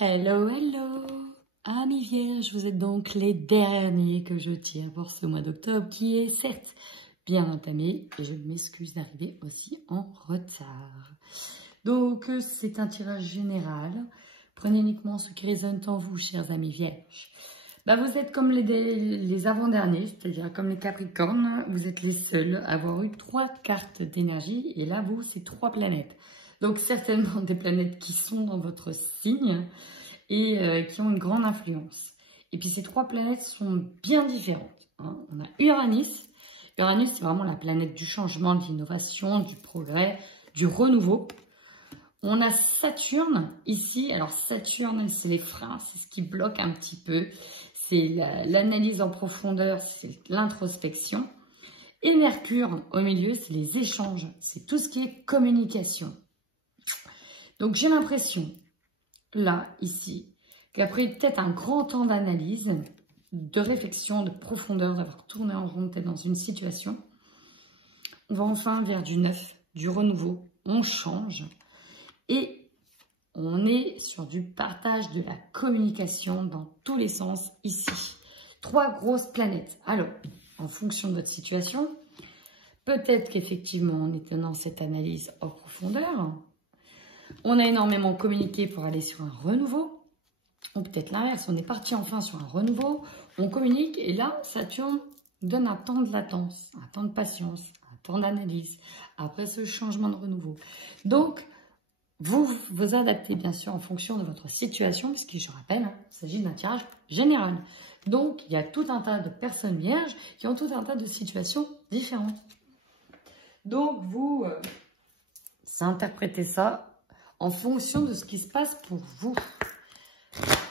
Hello, hello, amis vierges, vous êtes donc les derniers que je tire pour ce mois d'octobre qui est certes bien entamé et je m'excuse d'arriver aussi en retard. Donc c'est un tirage général, prenez uniquement ce qui résonne en vous, chers amis vierges. Vous êtes comme les avant-derniers, c'est-à-dire comme les Capricornes, vous êtes les seuls à avoir eu 3 cartes d'énergie et là vous c'est 3 planètes. Donc certainement des planètes qui sont dans votre signe et qui ont une grande influence. Et puis ces 3 planètes sont bien différentes. On a Uranus. Uranus c'est vraiment la planète du changement, de l'innovation, du progrès, du renouveau. On a Saturne ici. Alors Saturne c'est les freins, c'est ce qui bloque un petit peu. C'est l'analyse en profondeur, c'est l'introspection. Et Mercure au milieu c'est les échanges, c'est tout ce qui est communication. Donc j'ai l'impression, là, ici, qu'après peut-être un grand temps d'analyse, de réflexion, de profondeur, d'avoir tourné en rond peut-être dans une situation, on va enfin vers du neuf, du renouveau, on change et on est sur du partage de la communication dans tous les sens ici. 3 grosses planètes. Alors, en fonction de votre situation, peut-être qu'effectivement on est dans cette analyse en profondeur. On a énormément communiqué pour aller sur un renouveau. Ou peut-être l'inverse, on est parti enfin sur un renouveau. On communique et là, Saturne donne un temps de latence, un temps de patience, un temps d'analyse. Après ce changement de renouveau. Donc, vous vous adaptez bien sûr en fonction de votre situation. Puisque je rappelle, il s'agit d'un tirage général. Donc, il y a tout un tas de personnes vierges qui ont tout un tas de situations différentes. Donc, vous interprétez ça en fonction de ce qui se passe pour vous.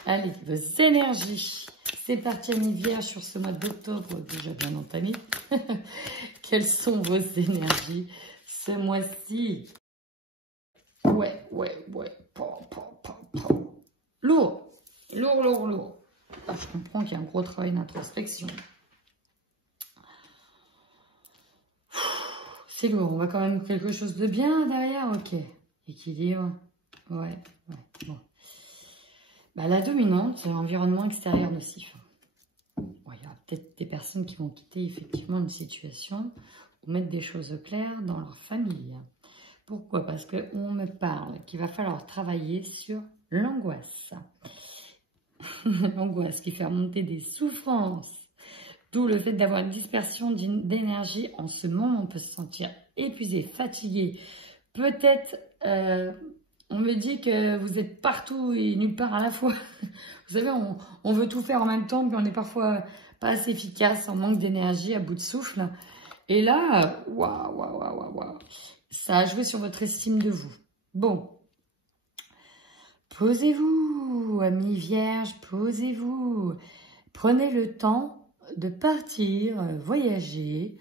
Allez, vos énergies. C'est parti, amis vierges, sur ce mois d'octobre déjà bien entamé. Quelles sont vos énergies ce mois-ci? Ouais. Lourd. Lourd. Je comprends qu'il y a un gros travail d'introspection. C'est lourd. On va quand même quelque chose de bien derrière. Ok. Équilibre. Ouais. Bon. La dominante, c'est l'environnement extérieur nocif. Ouais, il y aura peut-être des personnes qui vont quitter effectivement une situation ou mettre des choses au clair dans leur famille. Pourquoi? Parce qu'on me parle qu'il va falloir travailler sur l'angoisse. L'angoisse qui fait remonter des souffrances. D'où le fait d'avoir une dispersion d'énergie. En ce moment, on peut se sentir épuisé, fatigué. Peut-être, on me dit que vous êtes partout et nulle part à la fois. Vous savez, on veut tout faire en même temps, puis on est parfois pas assez efficace, en manque d'énergie, à bout de souffle. Et là, waouh, ça a joué sur votre estime de vous. Bon, posez-vous, amis vierges, posez-vous. Prenez le temps de partir, voyager,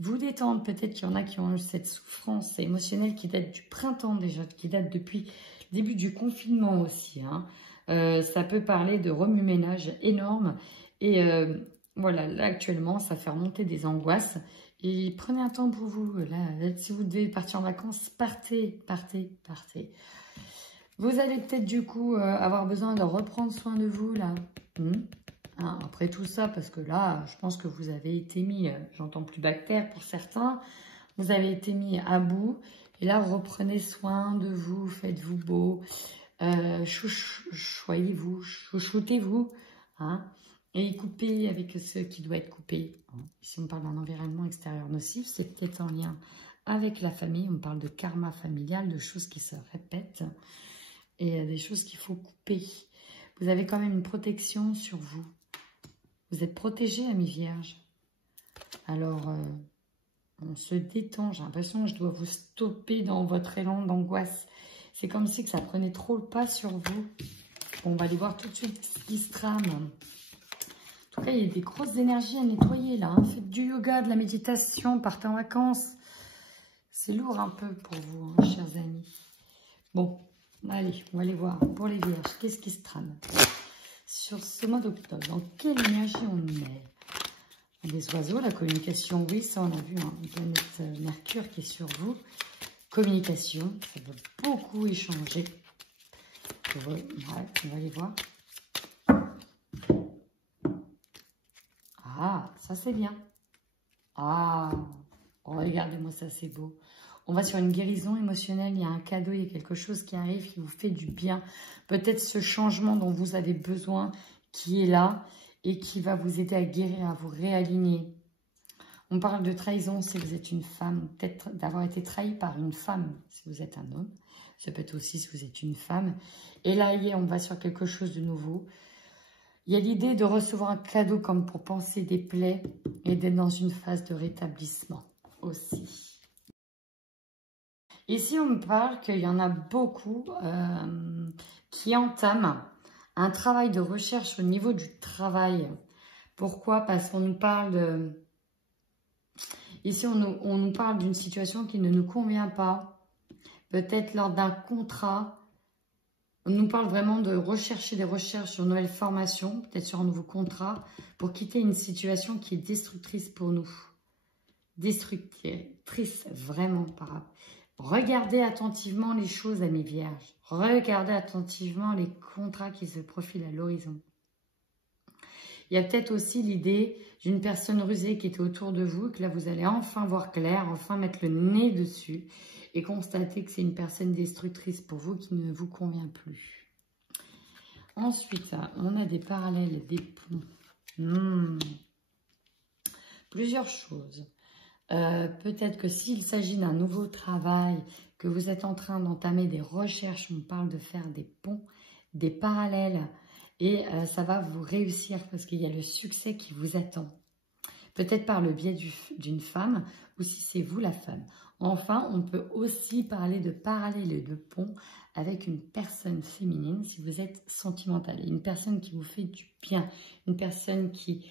vous détendre. Peut-être qu'il y en a qui ont eu cette souffrance émotionnelle qui date du printemps déjà, qui date depuis le début du confinement aussi. Ça peut parler de remue-ménage énorme. Et voilà, là actuellement, ça fait remonter des angoisses. Et prenez un temps pour vous. Là, si vous devez partir en vacances, partez. Vous allez peut-être du coup avoir besoin de reprendre soin de vous là. Après tout ça, parce que là, je pense que vous avez été mis, j'entends plus bactère pour certains, vous avez été mis à bout. Et là, reprenez soin de vous, faites-vous beau, choyez-vous, chouchoutez-vous, et coupez avec ce qui doit être coupé. Si on parle d'un environnement extérieur nocif, c'est peut-être en lien avec la famille. On parle de karma familial, de choses qui se répètent et des choses qu'il faut couper. Vous avez quand même une protection sur vous. Vous êtes protégés, amis vierges. Alors, on se détend. J'ai l'impression que je dois vous stopper dans votre élan d'angoisse. C'est comme si que ça prenait trop le pas sur vous. Bon, on va aller voir tout de suite ce qui se trame. En tout cas, il y a des grosses énergies à nettoyer là. Faites du yoga, de la méditation, partez en vacances. C'est lourd un peu pour vous, chers amis. Bon, allez, on va aller voir. Pour les vierges, qu'est-ce qui se trame sur ce mois d'octobre? Dans quelle énergie on est? Les oiseaux, la communication, oui, ça on a vu, une planète Mercure qui est sur vous. Communication, ça veut beaucoup échanger. Ouais, on va aller voir. Ah, ça c'est bien. Ah, regardez-moi ça, c'est beau. On va sur une guérison émotionnelle, il y a un cadeau, il y a quelque chose qui arrive, qui vous fait du bien. Peut-être ce changement dont vous avez besoin qui est là et qui va vous aider à guérir, à vous réaligner. On parle de trahison si vous êtes une femme, peut-être d'avoir été trahi par une femme si vous êtes un homme. Ça peut être aussi si vous êtes une femme. Et là, on va sur quelque chose de nouveau. Il y a l'idée de recevoir un cadeau comme pour panser des plaies et d'être dans une phase de rétablissement aussi. Ici, on me parle qu'il y en a beaucoup qui entament un travail de recherche au niveau du travail. Pourquoi? Parce qu'on nous parle de... Ici, on nous parle d'une situation qui ne nous convient pas. Peut-être lors d'un contrat. On nous parle vraiment de rechercher des recherches sur une nouvelle formation, peut-être sur un nouveau contrat, pour quitter une situation qui est destructrice pour nous. Destructrice, vraiment. Regardez attentivement les choses, amis vierges. Regardez attentivement les contrats qui se profilent à l'horizon. Il y a peut-être aussi l'idée d'une personne rusée qui était autour de vous, que là vous allez enfin voir clair, enfin mettre le nez dessus et constater que c'est une personne destructrice pour vous qui ne vous convient plus. Ensuite, on a des parallèles, des ponts. Plusieurs choses. Peut-être que s'il s'agit d'un nouveau travail, que vous êtes en train d'entamer des recherches, on parle de faire des ponts, des parallèles, et ça va vous réussir parce qu'il y a le succès qui vous attend. Peut-être par le biais d'une femme, ou si c'est vous la femme. Enfin, on peut aussi parler de parallèles et de ponts avec une personne féminine, si vous êtes sentimentale. Une personne qui vous fait du bien, une personne qui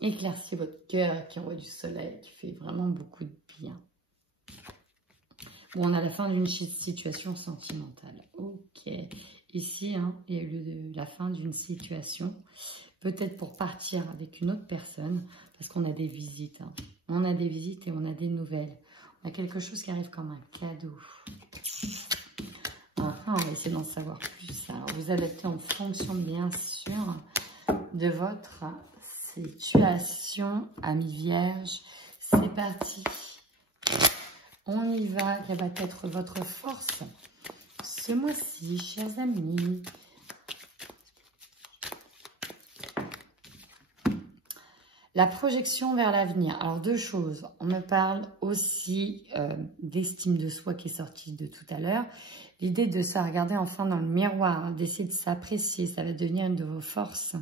éclaircit votre cœur, qui envoie du soleil, qui fait vraiment beaucoup de bien. Bon, on a la fin d'une situation sentimentale. Ok. Ici, il y a eu la fin d'une situation. Peut-être pour partir avec une autre personne, parce qu'on a des visites. On a des visites et on a des nouvelles. On a quelque chose qui arrive comme un cadeau. On va essayer d'en savoir plus. Alors, vous adaptez en fonction, bien sûr, de votre situation, amis vierges. C'est parti. On y va. Quelle va être votre force ce mois-ci, chers amis? La projection vers l'avenir. Alors, deux choses. On me parle aussi d'estime de soi qui est sortie de tout à l'heure. L'idée de se regarder enfin dans le miroir, d'essayer de s'apprécier, ça va devenir une de vos forces.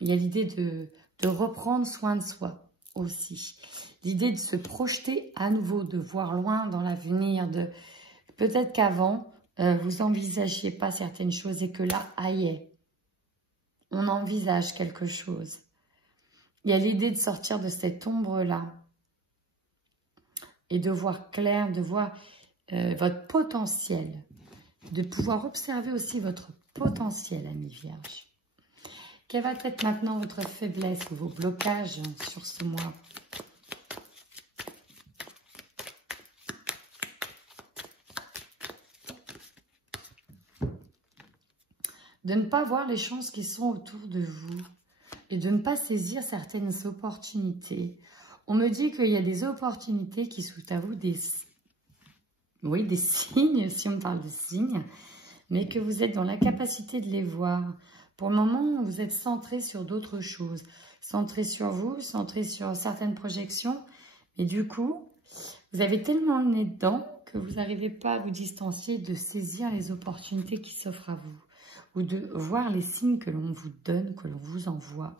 Il y a l'idée de reprendre soin de soi aussi. L'idée de se projeter à nouveau, de voir loin dans l'avenir. Peut-être qu'avant, vous n'envisagiez pas certaines choses et que là, aïe, on envisage quelque chose. Il y a l'idée de sortir de cette ombre-là et de voir clair, de voir votre potentiel, de pouvoir observer aussi votre potentiel, amis vierges. Quelle va être maintenant votre faiblesse ou vos blocages sur ce mois? De ne pas voir les chances qui sont autour de vous et de ne pas saisir certaines opportunités. On me dit qu'il y a des opportunités qui sont à vous, des signes, si on parle de signes, mais que vous êtes dans la capacité de les voir. Pour le moment, vous êtes centré sur d'autres choses, centré sur vous, centré sur certaines projections, et du coup, vous avez tellement le nez dedans que vous n'arrivez pas à vous distancier de saisir les opportunités qui s'offrent à vous, ou de voir les signes que l'on vous donne, que l'on vous envoie.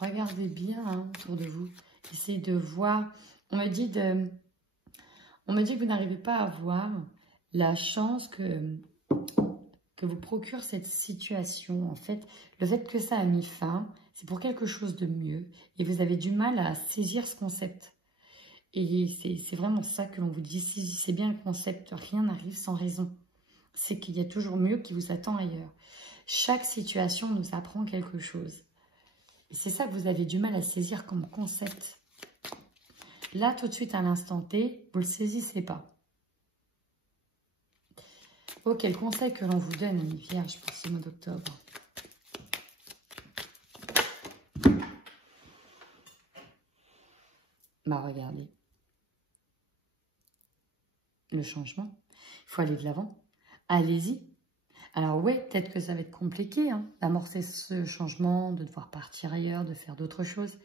Regardez bien autour de vous, essayez de voir. On me dit que vous n'arrivez pas à voir la chance que vous procure cette situation. En fait, le fait que ça a mis fin, c'est pour quelque chose de mieux. Et vous avez du mal à saisir ce concept. Et c'est vraiment ça que l'on vous dit. Saisissez bien le concept. Rien n'arrive sans raison. C'est qu'il y a toujours mieux qui vous attend ailleurs. Chaque situation nous apprend quelque chose. Et c'est ça que vous avez du mal à saisir comme concept. Là, tout de suite, à l'instant T, vous ne le saisissez pas. Oh, quel conseil que l'on vous donne, Amis Vierges, pour ce mois d'octobre. Bah, regardez. Le changement. Il faut aller de l'avant. Allez-y. Alors oui, peut-être que ça va être compliqué d'amorcer ce changement, de devoir partir ailleurs, de faire d'autres choses.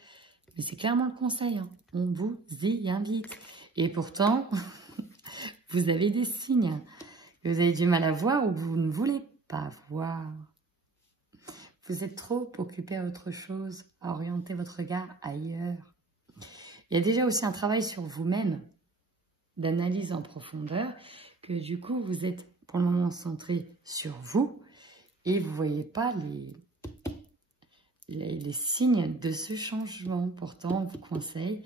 Mais c'est clairement le conseil. On vous y invite. Et pourtant, vous avez des signes que vous avez du mal à voir ou que vous ne voulez pas voir. Vous êtes trop occupé à autre chose, à orienter votre regard ailleurs. Il y a déjà aussi un travail sur vous-même, d'analyse en profondeur, que du coup, vous êtes pour le moment centré sur vous et vous ne voyez pas les signes de ce changement. Pourtant, on vous conseille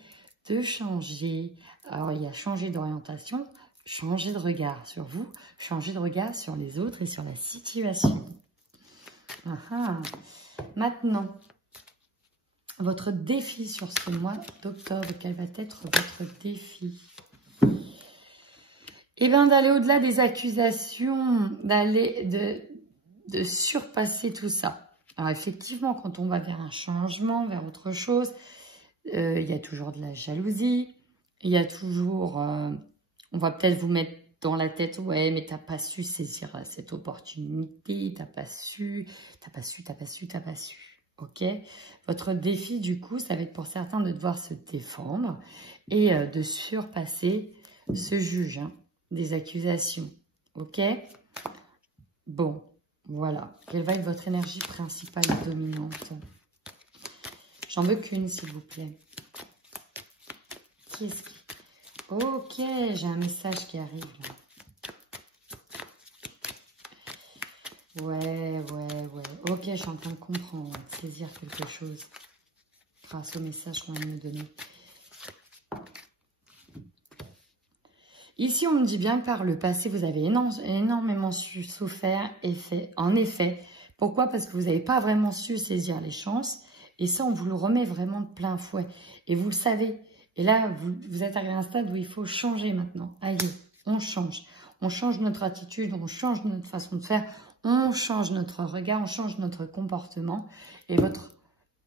de changer. Alors, il y a changer d'orientation, changer de regard sur vous, changer de regard sur les autres et sur la situation. Maintenant, votre défi sur ce mois d'octobre, quel va être votre défi? Eh bien, d'aller au-delà des accusations, de surpasser tout ça. Alors, effectivement, quand on va vers un changement, vers autre chose, il y a toujours de la jalousie, il y a toujours... on va peut-être vous mettre dans la tête, ouais, mais t'as pas su saisir cette opportunité, t'as pas su, ok? Votre défi, du coup, ça va être pour certains de devoir se défendre et de surpasser ce juge, des accusations, ok? Bon, voilà. Quelle va être votre énergie principale et dominante? J'en veux qu'une, s'il vous plaît. Qui est-ce qui... Ok, j'ai un message qui arrive, là. Ouais. Ok, je suis en train de comprendre, de saisir quelque chose grâce au message qu'on vient de me donner. Ici, on me dit bien que par le passé, vous avez énormément souffert. En effet, pourquoi? Parce que vous n'avez pas vraiment su saisir les chances. Et ça, on vous le remet vraiment de plein fouet. Et vous le savez. Et là, vous êtes arrivé à un stade où il faut changer maintenant. Allez, on change. On change notre attitude, on change notre façon de faire, on change notre regard, on change notre comportement. Et votre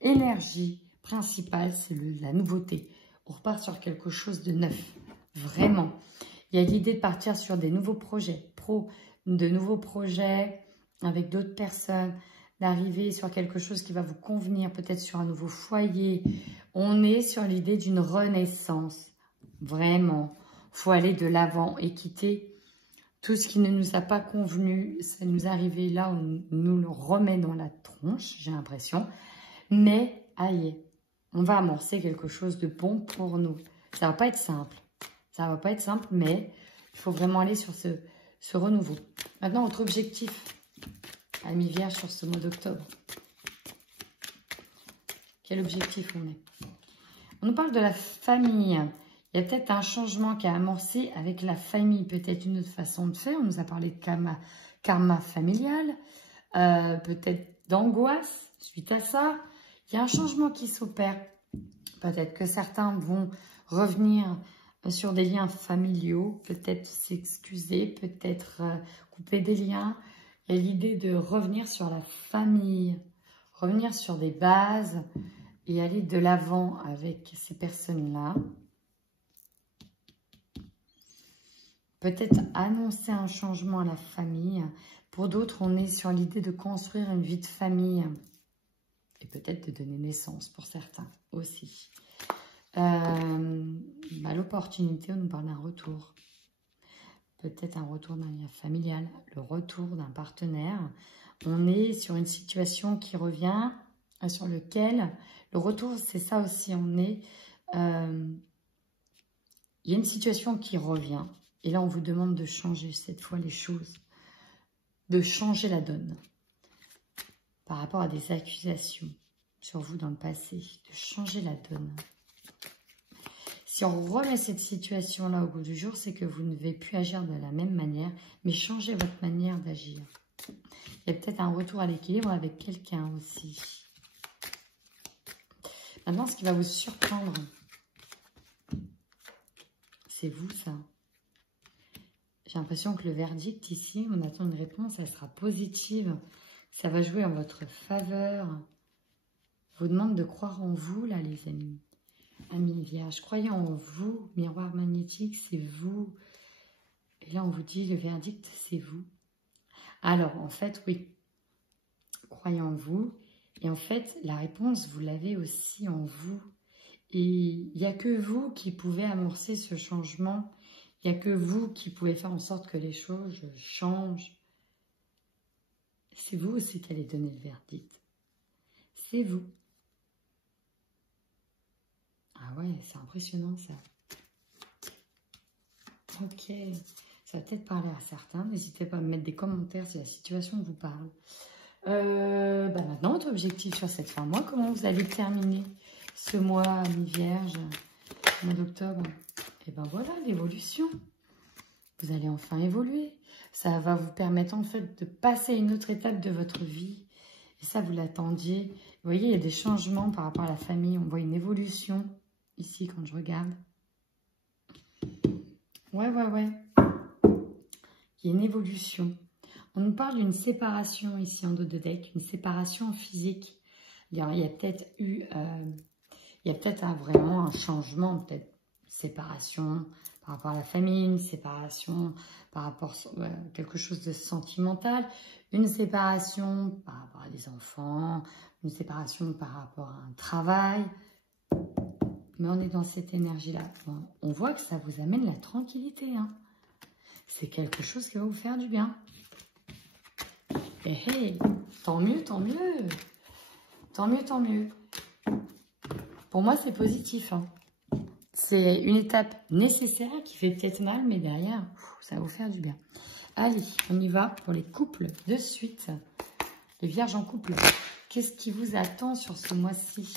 énergie principale, c'est la nouveauté. On repart sur quelque chose de neuf. Vraiment. Il y a l'idée de partir sur des nouveaux projets de nouveaux projets avec d'autres personnes, d'arriver sur quelque chose qui va vous convenir, peut-être sur un nouveau foyer. On est sur l'idée d'une renaissance. Vraiment. Il faut aller de l'avant et quitter tout ce qui ne nous a pas convenu. Ça nous est arrivé là, on nous le remet dans la tronche, j'ai l'impression. Mais, allez, on va amorcer quelque chose de bon pour nous. Ça ne va pas être simple. Ça ne va pas être simple, mais il faut vraiment aller sur ce renouveau. Maintenant, votre objectif, Amis Vierges, sur ce mois d'octobre. Quel objectif on est? On nous parle de la famille. Il y a peut-être un changement qui a amorcé avec la famille. Peut-être une autre façon de faire. On nous a parlé de karma familial. Peut-être d'angoisse suite à ça. Il y a un changement qui s'opère. Peut-être que certains vont revenir sur des liens familiaux, peut-être s'excuser, peut-être couper des liens. Il y a l'idée de revenir sur la famille, revenir sur des bases et aller de l'avant avec ces personnes-là. Peut-être annoncer un changement à la famille. Pour d'autres, on est sur l'idée de construire une vie de famille et peut-être de donner naissance pour certains aussi. L'opportunité, on nous parle d'un retour. Peut-être un retour d'un lien familial, le retour d'un partenaire. On est sur une situation qui revient, sur lequel le retour, c'est ça aussi. On est, il y a une situation qui revient. Et là, on vous demande de changer cette fois les choses, de changer la donne par rapport à des accusations sur vous dans le passé, de changer la donne. Si on remet cette situation-là au goût du jour, c'est que vous ne devez plus agir de la même manière, mais changer votre manière d'agir. Il y a peut-être un retour à l'équilibre avec quelqu'un aussi. Maintenant, ce qui va vous surprendre, c'est vous, ça. J'ai l'impression que le verdict ici, on attend une réponse, elle sera positive. Ça va jouer en votre faveur. Je vous demande de croire en vous, là, les amis. Amis vierges, croyez en vous. Miroir magnétique, c'est vous. Et là, on vous dit, le verdict, c'est vous. Alors, en fait, oui. Croyez en vous. Et en fait, la réponse, vous l'avez aussi en vous. Et il n'y a que vous qui pouvez amorcer ce changement. Il n'y a que vous qui pouvez faire en sorte que les choses changent. C'est vous aussi qui allez donner le verdict. C'est vous. Ah ouais, c'est impressionnant ça. Ok, ça va peut-être parler à certains. N'hésitez pas à me mettre des commentaires si la situation vous parle. Maintenant, votre objectif sur cette fin de mois, comment vous allez terminer ce mois mi-vierge, mois d'octobre? Et ben voilà, l'évolution. Vous allez enfin évoluer. Ça va vous permettre en fait de passer à une autre étape de votre vie. Et ça, vous l'attendiez. Vous voyez, il y a des changements par rapport à la famille. On voit une évolution ici quand je regarde. Ouais. Il y a une évolution. On nous parle d'une séparation ici en dos de deck, une séparation physique. Il y a peut-être eu, vraiment un changement, peut-être séparation par rapport à la famille, une séparation par rapport à quelque chose de sentimental, une séparation par rapport à des enfants, une séparation par rapport à un travail. Mais on est dans cette énergie-là. On voit que ça vous amène la tranquillité. Hein. C'est quelque chose qui va vous faire du bien. Hey, tant mieux, tant mieux. Tant mieux, tant mieux. Pour moi, c'est positif. Hein. C'est une étape nécessaire qui fait peut-être mal, mais derrière, ça va vous faire du bien. Allez, on y va pour les couples de suite. Les vierges en couple. Qu'est-ce qui vous attend sur ce mois-ci?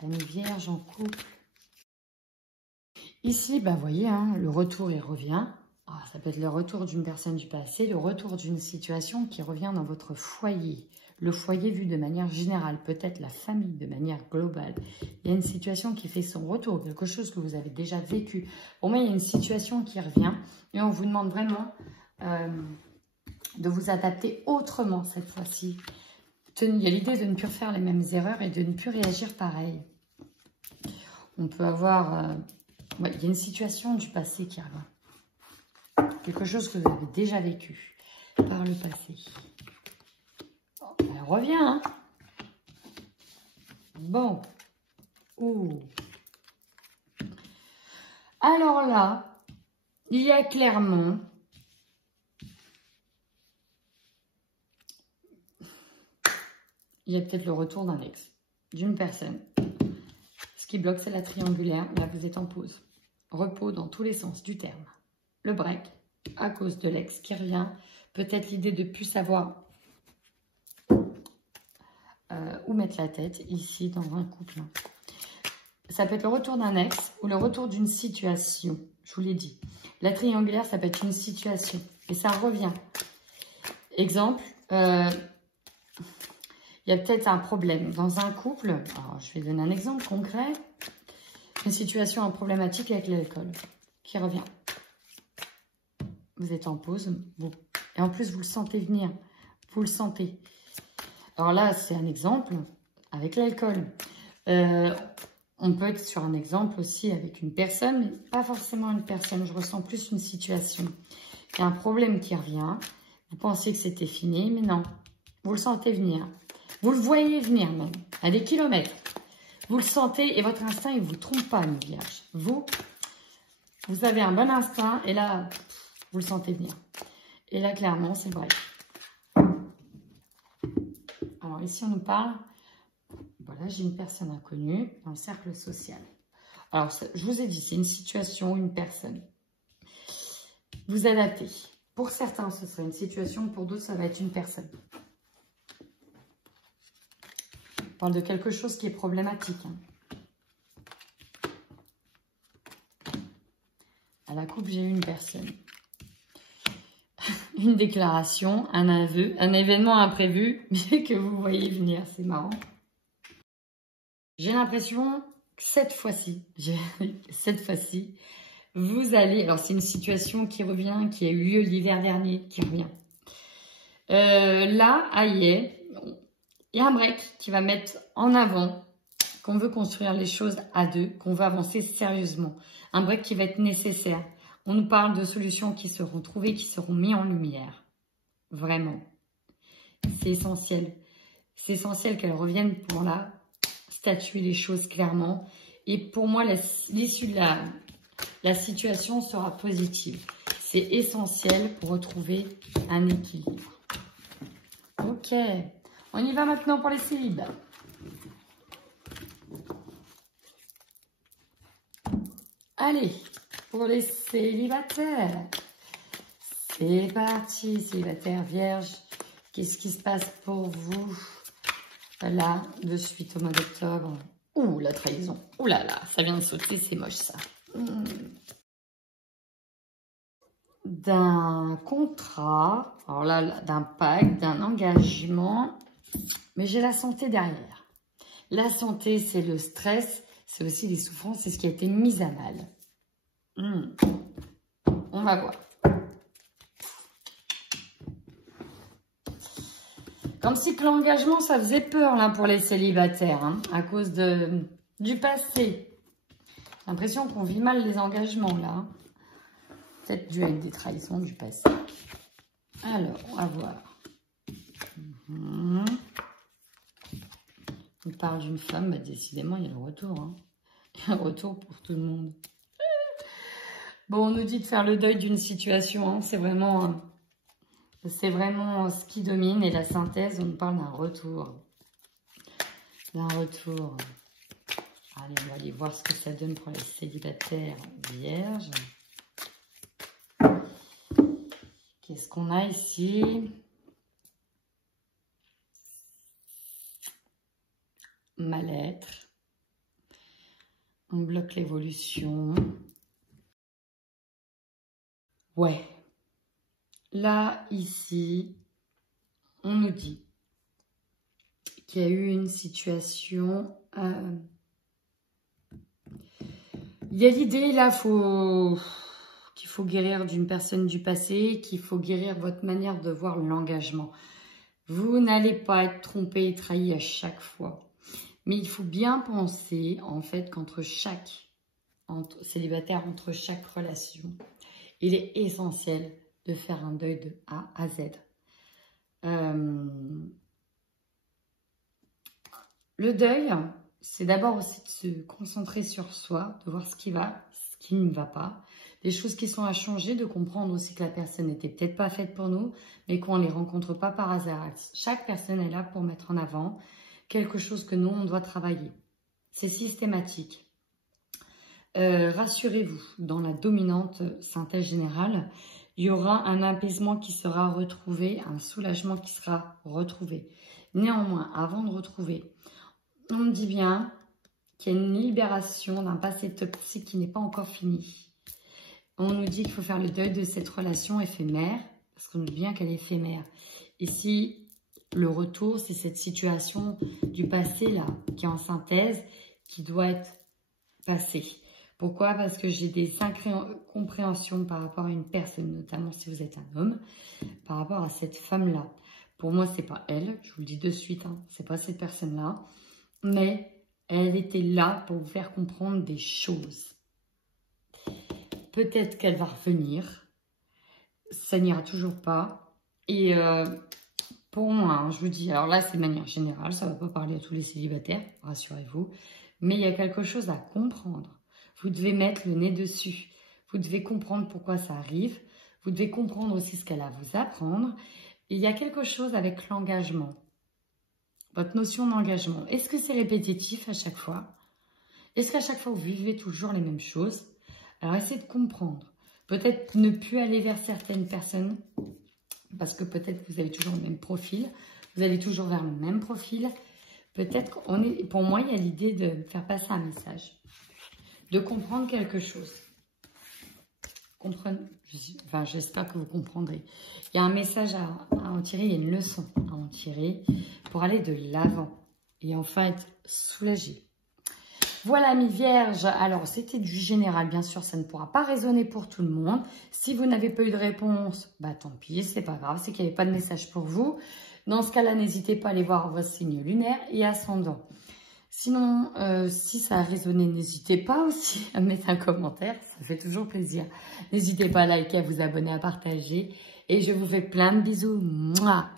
Amis vierges en couple. Ici, vous voyez, hein, le retour, il revient. Ça peut être le retour d'une personne du passé, le retour d'une situation qui revient dans votre foyer. Le foyer vu de manière générale, peut-être la famille de manière globale. Il y a une situation qui fait son retour, quelque chose que vous avez déjà vécu. Pour moi, il y a une situation qui revient et on vous demande vraiment de vous adapter autrement cette fois-ci. Il y a l'idée de ne plus faire les mêmes erreurs et de ne plus réagir pareil. On peut avoir... il y a une situation du passé qui revient. Quelque chose que vous avez déjà vécu par le passé. Elle revient, hein. Bon. Ouh. Alors là, il y a clairement... Il y a peut-être le retour d'un ex, d'une personne. Ce qui bloque, c'est la triangulaire. Là, vous êtes en pause. Repos dans tous les sens du terme. Le break, à cause de l'ex qui revient. Peut-être l'idée de ne plus savoir où mettre la tête, ici, dans un couple. Ça peut être le retour d'un ex ou le retour d'une situation. Je vous l'ai dit. La triangulaire, ça peut être une situation. Et ça revient. Exemple, il y a peut-être un problème dans un couple. Alors, je vais donner un exemple concret. Une situation problématique avec l'alcool qui revient. Vous êtes en pause. Bon. Et en plus, vous le sentez venir. Vous le sentez. Alors là, c'est un exemple avec l'alcool. On peut être sur un exemple aussi avec une personne, mais pas forcément une personne. Je ressens plus une situation. Il y a un problème qui revient. Vous pensez que c'était fini, mais non. Vous le sentez venir. Vous le voyez venir même, à des kilomètres. Vous le sentez et votre instinct, il ne vous trompe pas, mes vierges. Vous avez un bon instinct et là, vous le sentez venir. Et là, clairement, c'est vrai. Alors ici, on nous parle, voilà, j'ai une personne inconnue dans le cercle social. Alors, je vous ai dit, c'est une situation, une personne. Vous adaptez. Pour certains, ce sera une situation, pour d'autres, ça va être une personne. On parle de quelque chose qui est problématique. Hein. À la coupe, j'ai eu une personne. Une déclaration, un aveu, un événement imprévu, mais que vous voyez venir. C'est marrant. J'ai l'impression que cette fois-ci, vous allez... Alors, c'est une situation qui revient, qui a eu lieu l'hiver dernier, qui revient. Là, il y a un break qui va mettre en avant qu'on veut construire les choses à deux, qu'on veut avancer sérieusement. Un break qui va être nécessaire. On nous parle de solutions qui seront trouvées, qui seront mises en lumière. Vraiment. C'est essentiel. C'est essentiel qu'elles reviennent pour là, statuer les choses clairement. Et pour moi, l'issue de la situation sera positive. C'est essentiel pour retrouver un équilibre. Ok. On y va maintenant pour les célibes. Allez, pour les célibataires. C'est parti, célibataire vierge. Qu'est-ce qui se passe pour vous là, de suite au mois d'octobre? Ouh, la trahison. Ouh là là, ça vient de sauter, c'est moche ça. D'un contrat, alors là, d'un pacte, d'un engagement, mais j'ai la santé derrière. La santé, c'est le stress, c'est aussi les souffrances, c'est ce qui a été mis à mal. On va voir. Comme si que l'engagement, ça faisait peur là pour les célibataires, hein, à cause du passé. J'ai l'impression qu'on vit mal les engagements là. Peut-être dû à des trahisons du passé. Alors, on va voir. On parle d'une femme, bah, décidément, il y a le retour. Hein. Il y a un retour pour tout le monde. Bon, on nous dit de faire le deuil d'une situation. Hein. C'est vraiment ce qui domine. Et la synthèse, on nous parle d'un retour. D'un retour. Allez, on va aller voir ce que ça donne pour les célibataires vierges. Qu'est-ce qu'on a ici? Mal-être. On bloque l'évolution. Ouais. Là, ici, on nous dit qu'il y a eu une situation... Il y a l'idée, là, qu'il faut guérir d'une personne du passé, qu'il faut guérir votre manière de voir l'engagement. Vous n'allez pas être trompé et trahi à chaque fois. Mais il faut bien penser, en fait, qu'entre chaque célibataire, entre chaque relation, il est essentiel de faire un deuil de A à Z. Le deuil, c'est d'abord aussi de se concentrer sur soi, de voir ce qui va, ce qui ne va pas, des choses qui sont à changer, de comprendre aussi que la personne n'était peut-être pas faite pour nous, mais qu'on ne les rencontre pas par hasard. Chaque personne est là pour mettre en avant quelque chose que nous, on doit travailler. C'est systématique. Rassurez-vous, dans la dominante synthèse générale, il y aura un apaisement qui sera retrouvé, un soulagement qui sera retrouvé. Néanmoins, avant de retrouver, on me dit bien qu'il y a une libération d'un passé toxique qui n'est pas encore fini. On nous dit qu'il faut faire le deuil de cette relation éphémère, parce qu'on nous dit bien qu'elle est éphémère. Ici, le retour, c'est cette situation du passé là, qui est en synthèse, qui doit être passée. Pourquoi? Parce que j'ai des incompréhensions par rapport à une personne, notamment si vous êtes un homme, par rapport à cette femme-là. Pour moi, c'est pas elle, je vous le dis de suite, hein, c'est pas cette personne-là, mais elle était là pour vous faire comprendre des choses. Peut-être qu'elle va revenir, ça n'ira toujours pas. Et pour moi, hein, je vous dis, alors là, c'est de manière générale, ça ne va pas parler à tous les célibataires, rassurez-vous, mais il y a quelque chose à comprendre. Vous devez mettre le nez dessus. Vous devez comprendre pourquoi ça arrive. Vous devez comprendre aussi ce qu'elle a à vous apprendre. Et il y a quelque chose avec l'engagement. Votre notion d'engagement. Est-ce que c'est répétitif à chaque fois? Est-ce qu'à chaque fois, vous vivez toujours les mêmes choses? Alors, essayez de comprendre. Peut-être ne plus aller vers certaines personnes parce que peut-être que vous avez toujours le même profil. Vous allez toujours vers le même profil. Peut-être qu'on est... Pour moi, il y a l'idée de faire passer un message. De comprendre quelque chose. Comprenez, enfin, j'espère que vous comprendrez. Il y a un message à en tirer, il y a une leçon à en tirer pour aller de l'avant et enfin être soulagé. Voilà, mes vierges. Alors, c'était du général, bien sûr, ça ne pourra pas résonner pour tout le monde. Si vous n'avez pas eu de réponse, bah tant pis, c'est pas grave, c'est qu'il n'y avait pas de message pour vous. Dans ce cas-là, n'hésitez pas à aller voir vos signes lunaires et ascendants. Sinon, si ça a résonné, n'hésitez pas aussi à mettre un commentaire, ça fait toujours plaisir. N'hésitez pas à liker, à vous abonner, à partager. Et je vous fais plein de bisous. Mouah.